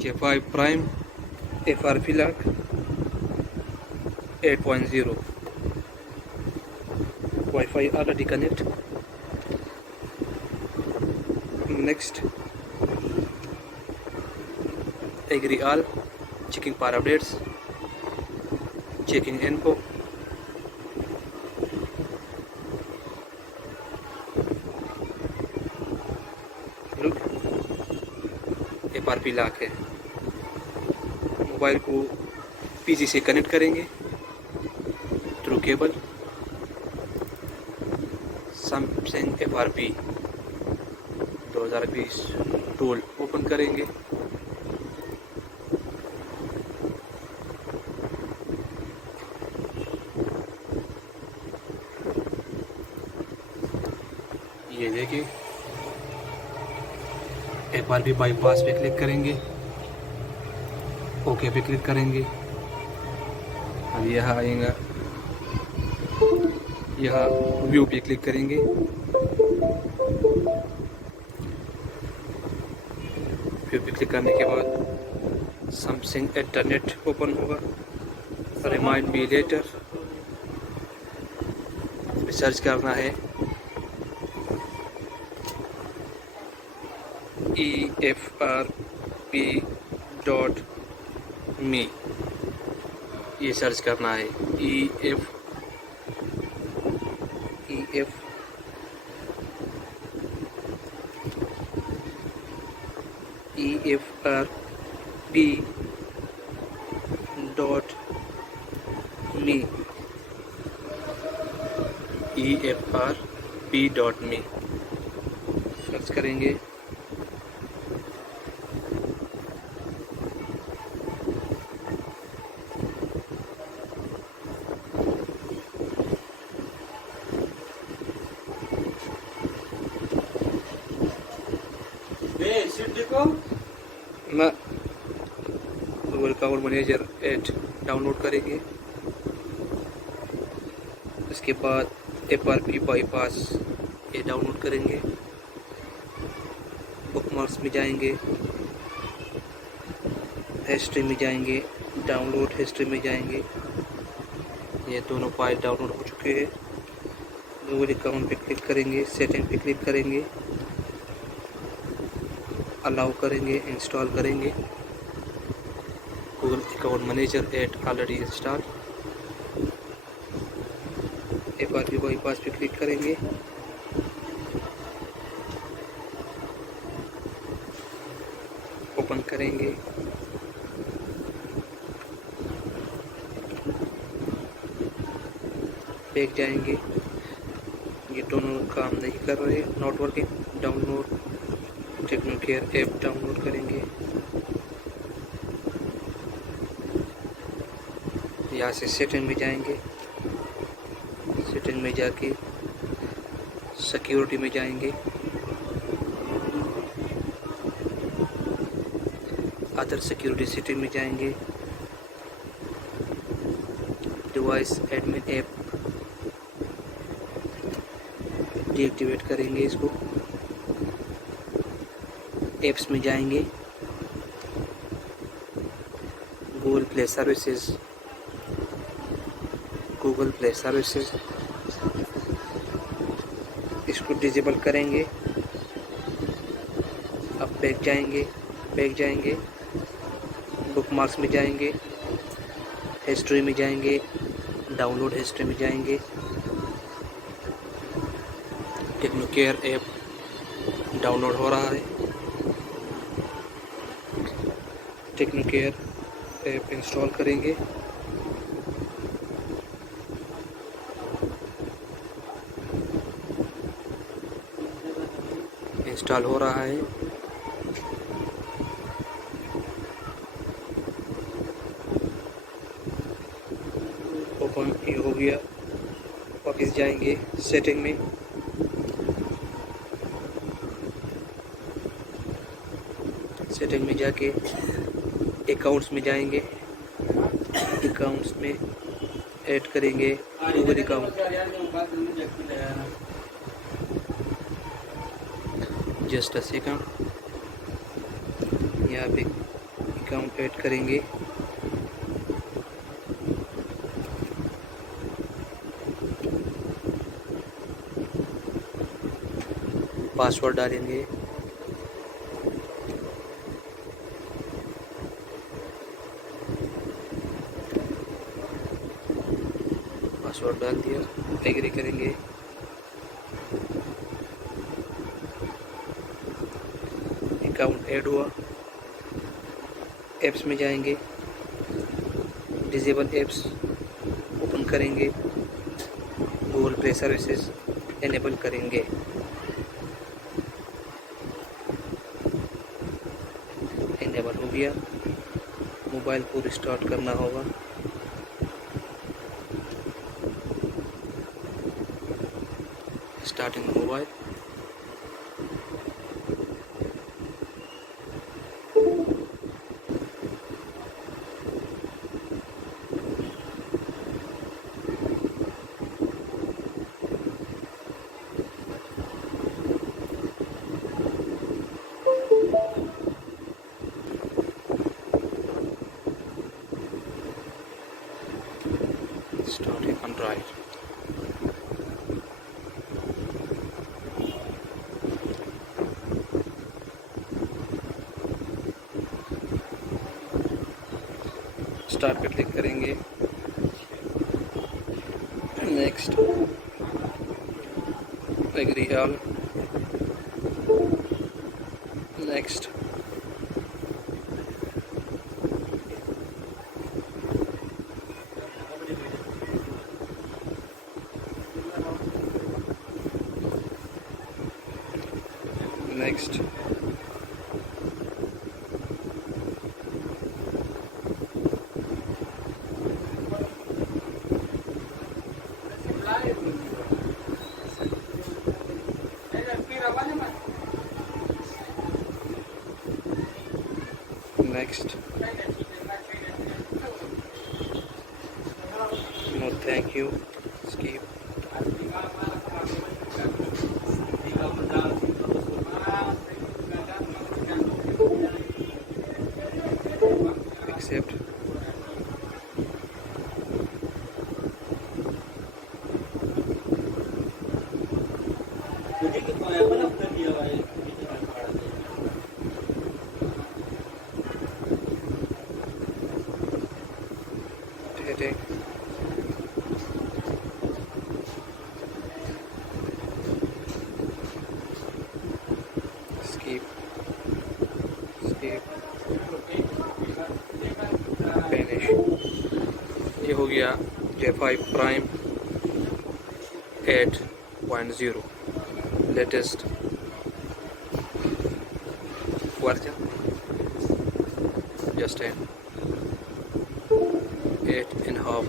G5 Prime FRP lock 8.0 Wi-Fi already connect. Next, agree all, checking power updates, checking info. Look, FRP lock है। Mobile को PC से connect करेंगे through cable. Samsung FRP 2020 tool open करेंगे। ये देखिए, FRP bypass पे click करेंगे, okay पे क्लिक करेंगे। अब यहाँ आएगा, यहाँ व्यू पे क्लिक करेंगे। व्यू पे क्लिक करने के बाद सैमसंग इंटरनेट ओपन होगा। रिमाइंड मी लेटर सर्च करना है EFRP.me, ये सर्च करना है EFRP.me सर्च करेंगे। ना गूगल अकाउंट मैनेजर 8 डाउनलोड करेंगे। इसके बाद FRP बाईपास ये डाउनलोड करेंगे। बुकमार्क्स में जाएंगे, हिस्ट्री में जाएंगे, डाउनलोड हिस्ट्री में जाएंगे। ये दोनों फाइल डाउनलोड हो चुके हैं। गूगल अकाउंट पे क्लिक करेंगे, सेटिंग पे क्लिक करेंगे, अलाउ करेंगे, इंस्टॉल करेंगे। Google account manager 8 already install. FRP bypass पे क्लिक करेंगे, ओपन करेंगे। बैक जाएंगे, ये दोनों काम नहीं कर रहे, not working. Download Technocare app download करेंगे। यहाँ से सेटिंग में जाएंगे, सेटिंग में जाके सिक्योरिटी में जाएंगे, अदर सिक्योरिटी सेटिंग में जाएंगे, डिवाइस एडमिन ऐप डीएक्टिवेट करेंगे इसको। एप्स में जाएंगे, Google Play services, Google Play services इसको डिसेबल करेंगे। अब बैक जाएंगे, बुकमार्क्स में जाएंगे, हिस्ट्री में जाएंगे, डाउनलोड हिस्ट्री में जाएंगे। टेक्नोकेयर ऐप डाउनलोड हो रहा है। टेक्नोकेयर ऐप इंस्टॉल करेंगे। इंस्टॉल हो रहा है। ओपन ये हो गया। वापस जाएंगे सेटिंग में, सेटिंग में जाके अकाउंट्स में जाएंगे, अकाउंट्स में ऐड करेंगे Google account. Just a second, यहाँ पे अकाउंट ऐड करेंगे, पासवर्ड डालेंगे, पासवर्ड डाल दिया, एग्री करेंगे। अकाउंट ऐड हुआ, ऐप्स में जाएंगे, डिसेबल ऐप्स ओपन करेंगे, गूगल प्ले सर्विसेज एनेबल करेंगे। एनेबल हो गया, मोबाइल को रिस्टार्ट करना होगा। Starting mobile, starting Android, start पे क्लिक करेंगे, next, agree all, next, next, next, no thank you, skip, accept, heading, skip, skip, finish। ये हो गया G5 Prime 8.0 latest version, just 8.5